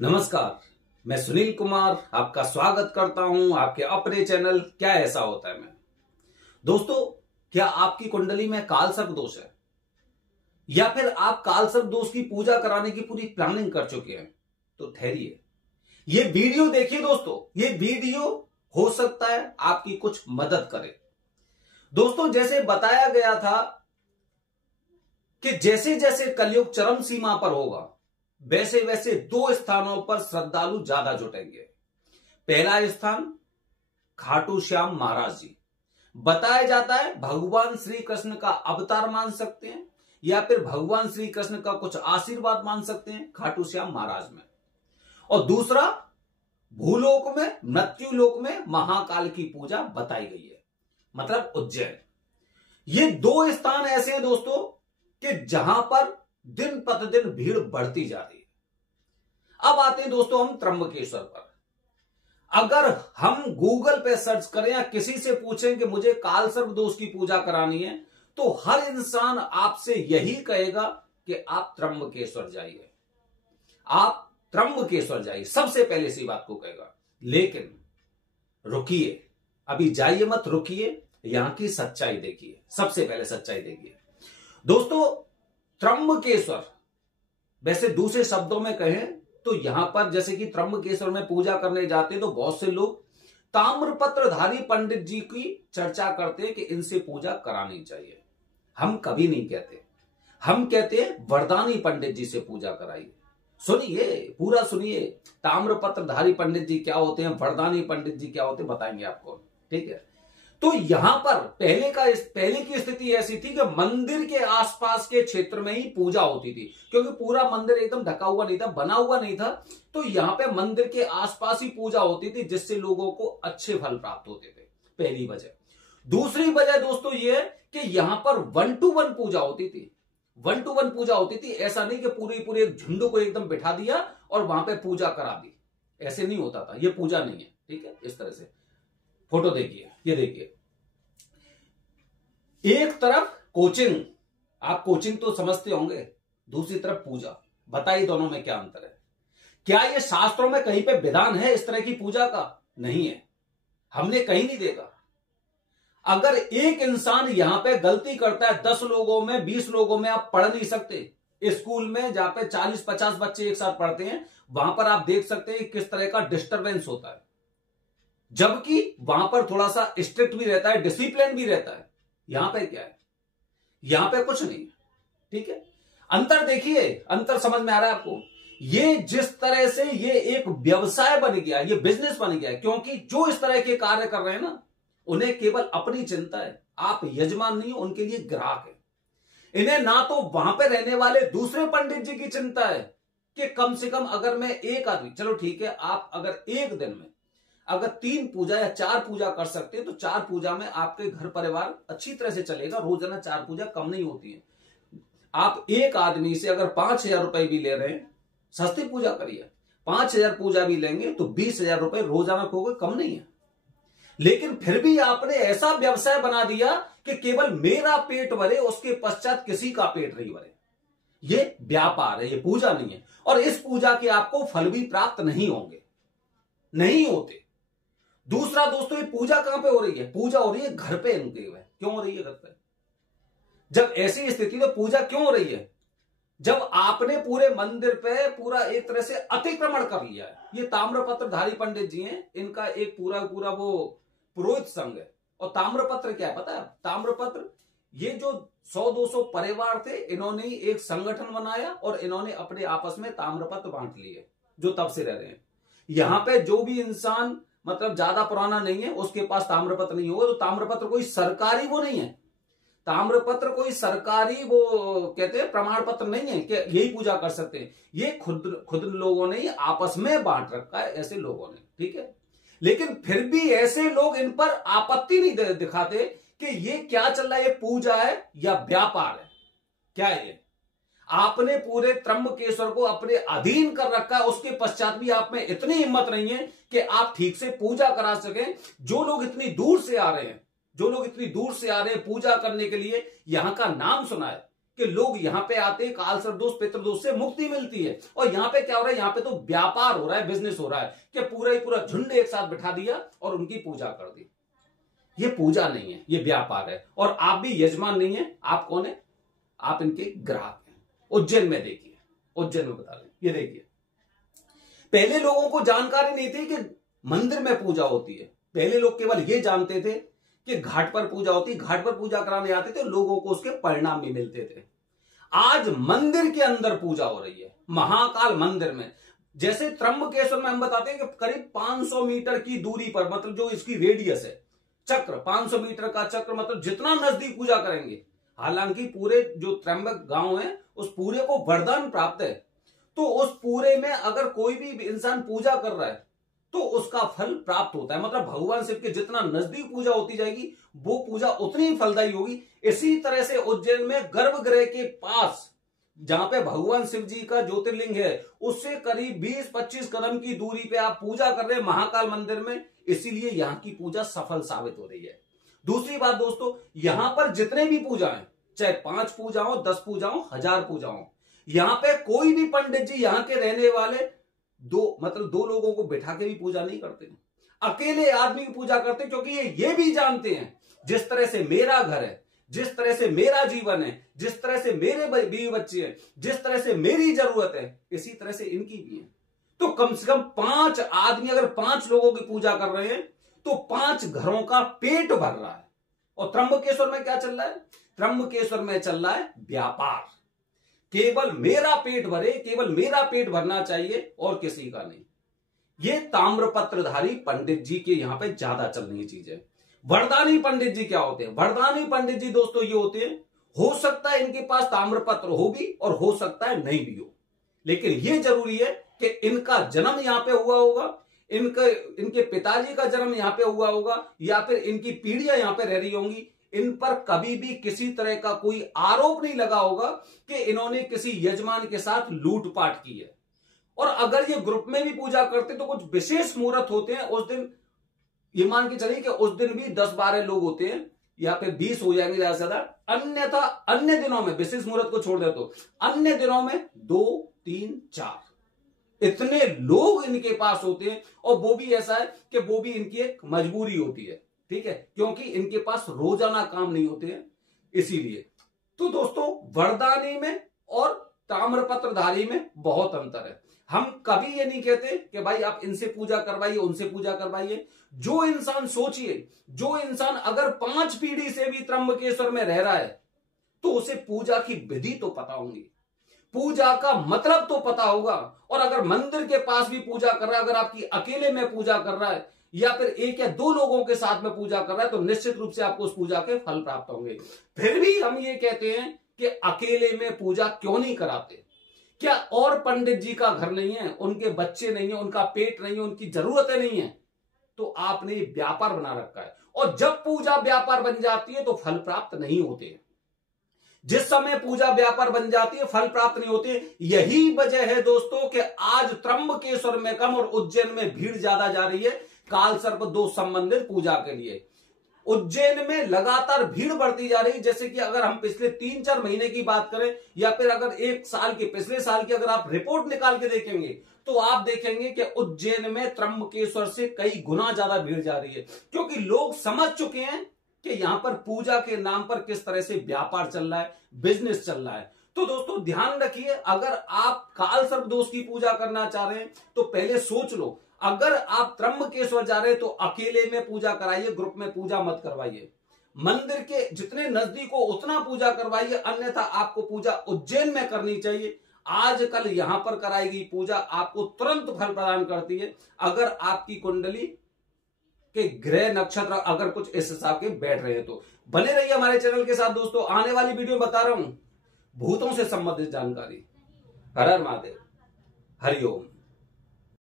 नमस्कार, मैं सुनील कुमार आपका स्वागत करता हूं आपके अपने चैनल क्या ऐसा होता है में। दोस्तों, क्या आपकी कुंडली में कालसर्प दोष है या फिर आप कालसर्प दोष की पूजा कराने की पूरी प्लानिंग कर चुके हैं? तो ठहरिए, ये वीडियो देखिए दोस्तों, ये वीडियो हो सकता है आपकी कुछ मदद करे। दोस्तों, जैसे बताया गया था कि जैसे जैसे कलयुग चरम सीमा पर होगा वैसे वैसे दो स्थानों पर श्रद्धालु ज्यादा जुटेंगे। पहला स्थान खाटू श्याम महाराज जी। बताया जाता है भगवान श्री कृष्ण का अवतार मान सकते हैं या फिर भगवान श्री कृष्ण का कुछ आशीर्वाद मान सकते हैं खाटू श्याम महाराज में। और दूसरा, भूलोक में मृत्यु लोक में महाकाल की पूजा बताई गई है, मतलब उज्जैन। ये दो स्थान ऐसे हैं दोस्तों कि जहां पर दिन प्रतिदिन भीड़ बढ़ती जा रही है। अब आते हैं दोस्तों हम त्र्यंबकेश्वर पर। अगर हम गूगल पे सर्च करें या किसी से पूछें कि मुझे कालसर्प दोष की पूजा करानी है, तो हर इंसान आपसे यही कहेगा कि आप त्र्यंबकेश्वर जाइए, आप त्र्यंबकेश्वर जाइए, सबसे पहले सी बात को कहेगा। लेकिन रुकिए, अभी जाइए मत, रुकिए, यहां की सच्चाई देखिए। सबसे पहले सच्चाई देखिए दोस्तों। त्र्यंबकेश्वर, वैसे दूसरे शब्दों में कहें तो यहां पर जैसे कि त्र्यंबकेश्वर में पूजा करने जाते हैं तो बहुत से लोग ताम्रपत्रधारी पंडित जी की चर्चा करते हैं कि इनसे पूजा करानी चाहिए। हम कभी नहीं कहते, हम कहते हैं वरदानी पंडित जी से पूजा कराइए। सुनिए, पूरा सुनिए, ताम्रपत्रधारी पंडित जी क्या होते हैं, वरदानी पंडित जी क्या होते हैं, बताएंगे आपको, ठीक है। तो यहां पर पहले की स्थिति ऐसी थी कि मंदिर के आसपास के क्षेत्र में ही पूजा होती थी, क्योंकि पूरा मंदिर एकदम ढका हुआ नहीं था, बना हुआ नहीं था। तो यहां पे मंदिर के आसपास ही पूजा होती थी, जिससे लोगों को अच्छे फल प्राप्त होते थे, पहली वजह। दूसरी वजह दोस्तों ये है कि यहां पर 1 to 1 पूजा होती थी। 1 to 1 पूजा होती थी, ऐसा नहीं कि पूरे झुंड को एकदम बिठा दिया और वहां पे पूजा करा दी, ऐसे नहीं होता था। ये पूजा नहीं है, ठीक है। इस तरह से फोटो देखिए, ये देखिए, एक तरफ कोचिंग, आप कोचिंग तो समझते होंगे, दूसरी तरफ पूजा। बताइए दोनों में क्या अंतर है? क्या ये शास्त्रों में कहीं पे विधान है इस तरह की पूजा का? नहीं है, हमने कहीं नहीं देखा। अगर एक इंसान यहां पे गलती करता है, 10 लोगों में 20 लोगों में आप पढ़ नहीं सकते। स्कूल में जहां पे 40-50 बच्चे एक साथ पढ़ते हैं, वहां पर आप देख सकते हैं किस तरह का डिस्टरबेंस होता है, जबकि वहां पर थोड़ा सा स्ट्रिक्ट भी रहता है, डिसिप्लिन भी रहता है। यहां पे क्या है? यहां पे कुछ नहीं है, ठीक है। अंतर देखिए, अंतर समझ में आ रहा है आपको? ये जिस तरह से ये एक व्यवसाय बन गया, ये बिजनेस बन गया, क्योंकि जो इस तरह के कार्य कर रहे हैं ना, उन्हें केवल अपनी चिंता है। आप यजमान नहीं हो, उनके लिए ग्राहक है। इन्हें ना तो वहां पे रहने वाले दूसरे पंडित जी की चिंता है कि कम से कम अगर मैं एक आदमी, चलो ठीक है, आप अगर एक दिन में अगर 3 पूजा या 4 पूजा कर सकते हैं तो 4 पूजा में आपके घर परिवार अच्छी तरह से चलेगा। रोजाना 4 पूजा कम नहीं होती है। आप एक आदमी से अगर 5,000 रुपए भी ले रहे हैं, सस्ती पूजा करिए, 5,000 पूजा भी लेंगे तो 20,000 रुपए रोजाना खोगे, कम नहीं है। लेकिन फिर भी आपने ऐसा व्यवसाय बना दिया कि केवल मेरा पेट भरे, उसके पश्चात किसी का पेट नहीं भरे। ये व्यापार है, ये पूजा नहीं है। और इस पूजा के आपको फल भी प्राप्त नहीं होंगे, नहीं होते। दूसरा दोस्तों, ये पूजा कहां पे हो रही है? पूजा हो रही है घर पे। इनके क्यों हो रही है घर पे? जब ऐसी स्थिति तो पूजा क्यों हो रही है? जब आपने पूरे मंदिर पे पूरा एक तरह से अतिक्रमण कर लिया है। ये ताम्रपत्रधारी पंडित जी हैं, इनका एक पूरा वो पुरोहित संघ है। और ताम्रपत्र क्या है पता है? ताम्रपत्र, ये जो 100-200 परिवार थे, इन्होंने एक संगठन बनाया और इन्होंने अपने आपस में ताम्रपत्र बांट लिए, जो तब से रह रहे हैं। यहां पे जो भी इंसान मतलब ज्यादा पुराना नहीं है, उसके पास ताम्रपत्र नहीं होगा। तो ताम्रपत्र कोई सरकारी वो नहीं है, ताम्रपत्र कोई सरकारी वो कहते हैं प्रमाण पत्र नहीं है कि यही पूजा कर सकते हैं। ये खुद लोगों ने आपस में बांट रखा है, ऐसे लोगों ने, ठीक है। लेकिन फिर भी ऐसे लोग इन पर आपत्ति नहीं दिखाते कि ये क्या चल रहा है, ये पूजा है या व्यापार है, क्या है ये? आपने पूरे त्र्यंबकेश्वर को अपने अधीन कर रखा है, उसके पश्चात भी आप में इतनी हिम्मत नहीं है कि आप ठीक से पूजा करा सकें। जो लोग इतनी दूर से आ रहे हैं, जो लोग इतनी दूर से आ रहे हैं पूजा करने के लिए, यहां का नाम सुना है कि लोग यहां पे आते हैं, काल सर्प दोष पितृ दोष से मुक्ति मिलती है। और यहां पे क्या हो रहा है, यहां पे तो व्यापार हो रहा है, बिजनेस हो रहा है कि पूरा ही पूरा झुंड एक साथ बिठा दिया और उनकी पूजा कर दी। ये पूजा नहीं है, ये व्यापार है। और आप भी यजमान नहीं है, आप कौन है, आप इनके ग्राहक हैं। उज्जैन में देखिए, उज्जैन में बता दें, ये देखिए, पहले लोगों को जानकारी नहीं थी कि मंदिर में पूजा होती है। पहले लोग केवल ये जानते थे कि घाट पर पूजा होती, घाट पर पूजा कराने आते थे, लोगों को उसके परिणाम भी मिलते थे। आज मंदिर के अंदर पूजा हो रही है, महाकाल मंदिर में। जैसे त्र्यंबकेश्वर में हम बताते हैं कि करीब 500 मीटर की दूरी पर, मतलब जो इसकी रेडियस है चक्र, 500 मीटर का चक्र, मतलब जितना नजदीक पूजा करेंगे। हालांकि पूरे जो त्र्यंबक गांव है उस पूरे को वरदान प्राप्त है, तो उस पूरे में अगर कोई भी इंसान पूजा कर रहा है तो उसका फल प्राप्त होता है। मतलब भगवान शिव के जितना नजदीक पूजा होती जाएगी वो पूजा उतनी ही फलदायी होगी। इसी तरह से उज्जैन में गर्भगृह के पास जहां पे भगवान शिव जी का ज्योतिर्लिंग है, उससे करीब 20-25 कदम की दूरी पे आप पूजा कर रहे हैं महाकाल मंदिर में, इसीलिए यहां की पूजा सफल साबित हो रही है। दूसरी बात दोस्तों, यहां पर जितने भी पूजा हैं, चाहे 5 पूजा हो, 10 पूजा हो, 1000 पूजा हो, यहां पे कोई भी पंडित जी यहां के रहने वाले दो लोगों को बैठा के भी पूजा नहीं करते, अकेले आदमी की पूजा करते, क्योंकि ये भी जानते हैं जिस तरह से मेरा घर है, जिस तरह से मेरा जीवन है, जिस तरह से मेरे बीवी बच्चे हैं, जिस तरह से मेरी जरूरत है, इसी तरह से इनकी भी है। तो कम से कम 5 आदमी अगर 5 लोगों की पूजा कर रहे हैं तो 5 घरों का पेट भर रहा है। और त्र्यंबकेश्वर में क्या चल रहा है, त्र्यंबकेश्वर में चल रहा है व्यापार। केवल मेरा पेट भरे, केवल मेरा पेट भरना चाहिए और किसी का नहीं। ये ताम्रपत्रधारी पंडित जी के यहां पे ज्यादा चल रही चीज है। वरदानी पंडित जी क्या होते हैं, वरदानी पंडित जी दोस्तों ये होते हैं, हो सकता है इनके पास ताम्रपत्र हो भी और हो सकता है नहीं भी हो, लेकिन ये जरूरी है कि इनका जन्म यहां पे हुआ होगा, इनके पिताजी का जन्म यहां पे हुआ होगा, या फिर इनकी पीढ़ियां यहां पे रह रही होंगी। इन पर कभी भी किसी तरह का कोई आरोप नहीं लगा होगा कि इन्होंने किसी यजमान के साथ लूटपाट की है। और अगर ये ग्रुप में भी पूजा करते तो कुछ विशेष मुहूर्त होते हैं, उस दिन ये मान के चलिए कि उस दिन भी 10-12 लोग होते हैं, या फिर 20 हो जाएंगे ज्यादा से ज्यादा। अन्यथा अन्य दिनों में, विशेष मुहूर्त को छोड़ दे तो अन्य दिनों में 2, 3, 4 इतने लोग इनके पास होते हैं। और वो भी ऐसा है कि वो भी इनकी एक मजबूरी होती है, ठीक है, क्योंकि इनके पास रोजाना काम नहीं होते हैं, इसीलिए। तो दोस्तों वरदानी में और ताम्रपत्रधारी में बहुत अंतर है। हम कभी ये नहीं कहते कि भाई आप इनसे पूजा करवाइए, उनसे पूजा करवाइए। जो इंसान, सोचिए, जो इंसान अगर 5 पीढ़ी से भी त्र्यंबकेश्वर में रह रहा है तो उसे पूजा की विधि तो पता होगी, पूजा का मतलब तो पता होगा। और अगर मंदिर के पास भी पूजा कर रहा है, अगर आपकी अकेले में पूजा कर रहा है या फिर 1 या 2 लोगों के साथ में पूजा कर रहा है, तो निश्चित रूप से आपको उस पूजा के फल प्राप्त होंगे। फिर भी हम ये कहते हैं कि अकेले में पूजा क्यों नहीं कराते? क्या और पंडित जी का घर नहीं है, उनके बच्चे नहीं है, उनका पेट नहीं है, उनकी जरूरतें नहीं है? तो आपने व्यापार बना रखा है। और जब पूजा व्यापार बन जाती है तो फल प्राप्त नहीं होते। जिस समय पूजा व्यापार बन जाती है फल प्राप्त नहीं होते। यही वजह है दोस्तों कि आज त्र्यंबकेश्वर में कम और उज्जैन में भीड़ ज्यादा जा रही है काल सर्प दोष संबंधित पूजा के लिए। उज्जैन में लगातार भीड़ बढ़ती जा रही है। जैसे कि अगर हम पिछले 3-4 महीने की बात करें, या फिर अगर 1 साल के, पिछले साल की अगर आप रिपोर्ट निकाल के देखेंगे तो आप देखेंगे कि उज्जैन में त्र्यंबकेश्वर से कई गुना ज्यादा भीड़ जा रही है, क्योंकि लोग समझ चुके हैं कि यहां पर पूजा के नाम पर किस तरह से व्यापार चल रहा है, बिजनेस चल रहा है। तो दोस्तों ध्यान रखिए, अगर आप काल सर्प दोष की पूजा करना चाह रहे हैं तो पहले सोच लो। अगर आप त्र्यंबकेश्वर जा रहे हैं तो अकेले में पूजा कराइए, ग्रुप में पूजा मत करवाइए। मंदिर के जितने नजदीक हो उतना पूजा करवाइए, अन्यथा आपको पूजा उज्जैन में करनी चाहिए। आजकल यहां पर कराई गई पूजा आपको तुरंत फल प्रदान करती है, अगर आपकी कुंडली के ग्रह नक्षत्र अगर कुछ इस हिसाब के बैठ रहे हैं तो। बने रहिए हमारे चैनल के साथ दोस्तों, आने वाली वीडियो में बता रहा हूं भूतों से संबंधित जानकारी। हर हर महादेव, हरिओम।